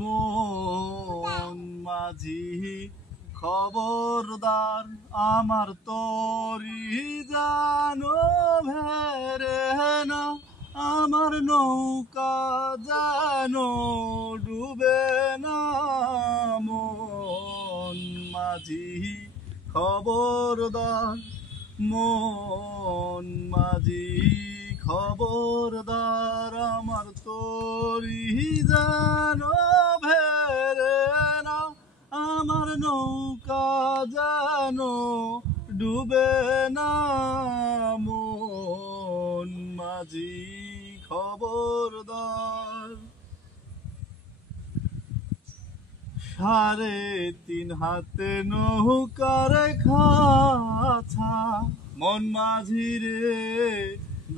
মন মাঝি খবরদার আমার তরি জানো ভেরে না, আমার নৌকা জানো ডুবে না। মন মাঝি খবরদার, মন মাঝি খবরদার আমার তরি জানো ভেরে না, আমার নৌকা জানো ডুবে না। মন মাঝি খবরদার। 3.5 হাতে নৌকার খাছা, মন মাঝি রে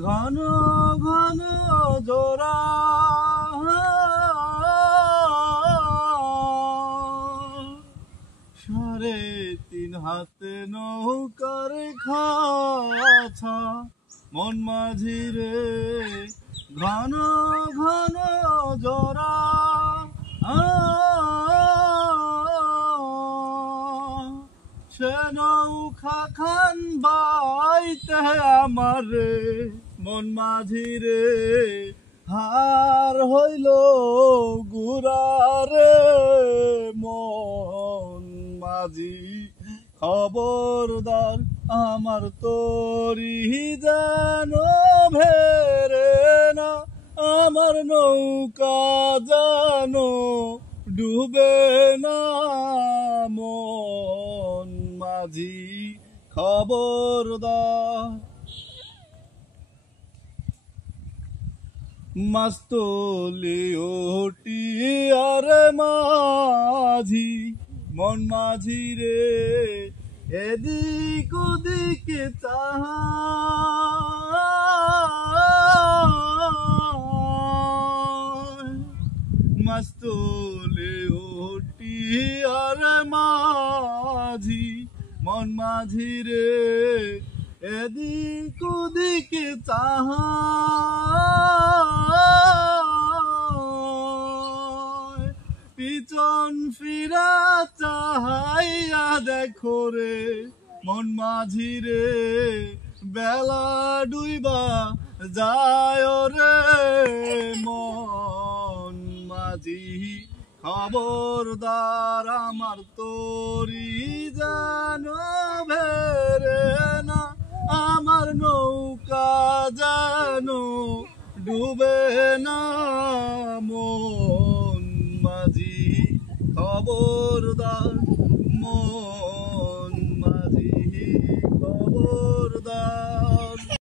ঘন ঘন জোড়া। 3.5 হাতে নৌকার খাছা, মন মাঝি রে ঘন ঘন জোড়া। সে নৌকা খান বাইতে আমার রে, মন মাঝি রে হার হইল গুড়া রে। মন মাঝি খবরদার আমার তরি জানো ভেরে না, আমার নৌকা জানো ডুবে না। মন মাঝি খবরদার। মাস্তলে ওটি আর মাঝি, মন মাঝি রে এদিক ওদিকে চাহায়। মাস্তলে ওটি আর মাঝি, মন মাঝি রে এদিক ওদিকে চাহায়। পিছন ফিরা চাহাইয়া দেখো রে, মন মাঝি রে বেলা ডুইবা যায় রে। মন মাঝি খবরদার আমার তরি জানো ভেরে না, আমার নৌকা জানো ডুবে না। মন মাঝি খবরদার।